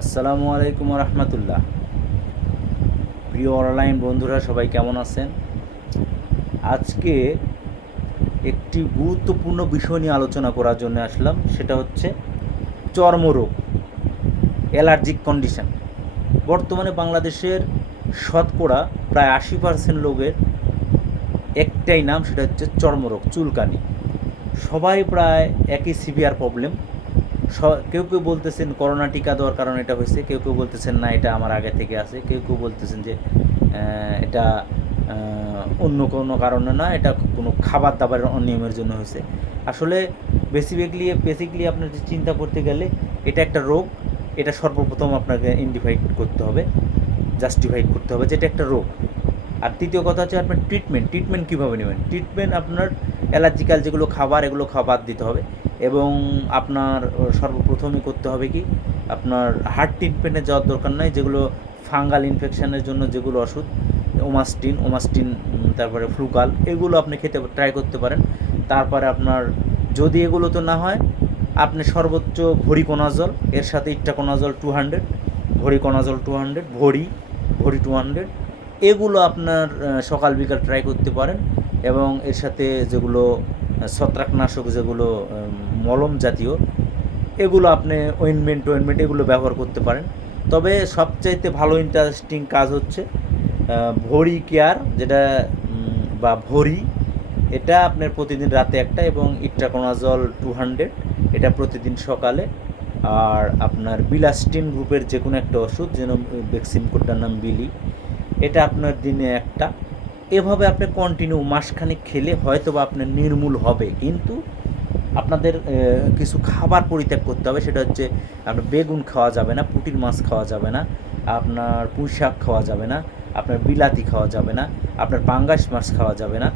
আসসালামু আলাইকুম রহমতুল্লাহ। প্রিয় অনলাইন বন্ধুরা সবাই কেমন আছেন? আজকে একটি গুরুত্বপূর্ণ বিষয় নিয়ে আলোচনা করার জন্য আসলাম, সেটা হচ্ছে চর্মরোগ, অ্যালার্জিক কন্ডিশন। বর্তমানে বাংলাদেশের শতকরা প্রায় 80% লোকের একটাই নাম, সেটা হচ্ছে চর্মরোগ, চুলকানি। সবাই প্রায় একই সিভিয়ার প্রবলেম। কেউ কেউ বলতেছেন করোনা টিকা দেওয়ার কারণে এটা হয়েছে, কেউ কেউ বলতেছেন না এটা আমার আগে থেকে আছে, কেউ কেউ বলতেছেন যে এটা অন্য কোনো কারণে না, এটা কোনো খাবার দাবারের অনিয়মের জন্য হয়েছে। আসলে বেসিকলি আপনার যে চিন্তা করতে গেলে এটা একটা রোগ। এটা সর্বপ্রথম আপনাকে জাস্টিফাইড করতে হবে যে এটা একটা রোগ। আর তৃতীয় কথা হচ্ছে আপনার ট্রিটমেন্ট কীভাবে নেবেন। ট্রিটমেন্ট আপনার অ্যালার্জিক্যাল যেগুলো খাবার, এগুলো খাওয়া বাদ দিতে হবে। এবং আপনার সর্বপ্রথমই করতে হবে কি, আপনার হার্ট ট্রিটমেন্টে যাওয়ার দরকার নাই। যেগুলো ফাঙ্গাল ইনফেকশানের জন্য যেগুলো ওষুধ, ওমাস্টিন, তারপরে ফ্লুকাল, এগুলো আপনি খেতে ট্রাই করতে পারেন। তারপরে আপনার যদি এগুলো তো না হয়, আপনি সর্বোচ্চ ভরিকোনাজল, এর সাথে ইট্টাকোনাজল 200, ভরিকোনাজল 200, ভরি 200, এগুলো আপনার সকাল বিকাল ট্রাই করতে পারেন। এবং এর সাথে যেগুলো ছত্রাকনাশক, যেগুলো মলম জাতীয়, এগুলো আপনি ওয়েনমেন্ট এগুলো ব্যবহার করতে পারেন। তবে সবচাইতে ভালো ইন্টারেস্টিং কাজ হচ্ছে ভরি কেয়ার, যেটা বা ভরি, এটা আপনার প্রতিদিন রাতে একটা, এবং ইট্রাকোনাজল 200, এটা প্রতিদিন সকালে। আর আপনার বিলাস্টিন গ্রুপের যে কোনো একটা ওষুধ, যেন ভ্যাকসিন কোডটার নাম বিলি, এটা আপনার দিনে একটা। এভাবে আপনি কন্টিনিউ মাসখানেক খেলে হয়তো বা আপনার নির্মূল হবে। কিন্তু আপনাদের কিছু খাবার পরিত্যাগ করতে হবে। সেটা হচ্ছে আপনার বেগুন খাওয়া যাবে না, পুঁটির মাছ খাওয়া যাবে না, আপনার পুঁই শাক খাওয়া যাবে না, আপনার বিলাতি খাওয়া যাবে না, আপনার পাঙ্গাস মাছ খাওয়া যাবে না।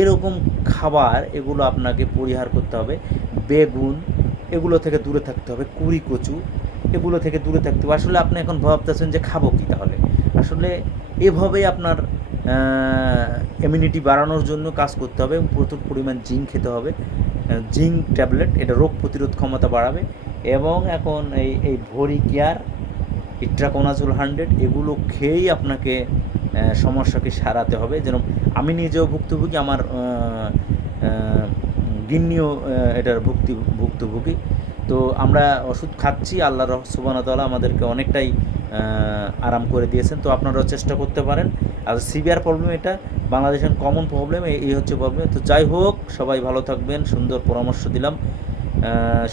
এরকম খাবার, এগুলো আপনাকে পরিহার করতে হবে। বেগুন, এগুলো থেকে দূরে থাকতে হবে। কুড়ি কচু, এগুলো থেকে দূরে থাকতে হবে। আসলে আপনি এখন ভাবতেছেন যে খাবো কি, তাহলে আসলে এভাবেই আপনার ইমিউনিটি বাড়ানোর জন্য কাজ করতে হবে। প্রচুর পরিমাণ জিঙ্ক খেতে হবে, জিঙ্ক ট্যাবলেট, এটা রোগ প্রতিরোধ ক্ষমতা বাড়াবে। এবং এখন এই ভরি কেয়ার, ইট্রাকোনাজল 100, এগুলো খেয়েই আপনাকে সমস্যাকে সারাতে হবে। যেন আমি নিজেও ভুক্তভোগী, আমার গিন্নিও এটার ভুক্তভোগী। তো আমরা ওষুধ খাচ্ছি, আল্লাহ সুবহানাহু ওয়া তাআলা আমাদেরকে অনেকটাই আরাম করে দিয়েছেন। তো আপনারাও চেষ্টা করতে পারেন। আর সিভিয়ার প্রবলেম, এটা বাংলাদেশের কমন প্রবলেম, এই হচ্ছে প্রবলেম। তো যাই হোক, সবাই ভালো থাকবেন। সুন্দর পরামর্শ দিলাম,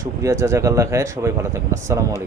শুক্রিয়া, জাজাকাল্লাহ খায়ের। সবাই ভালো থাকবেন। আসসালামু আলাইকুম।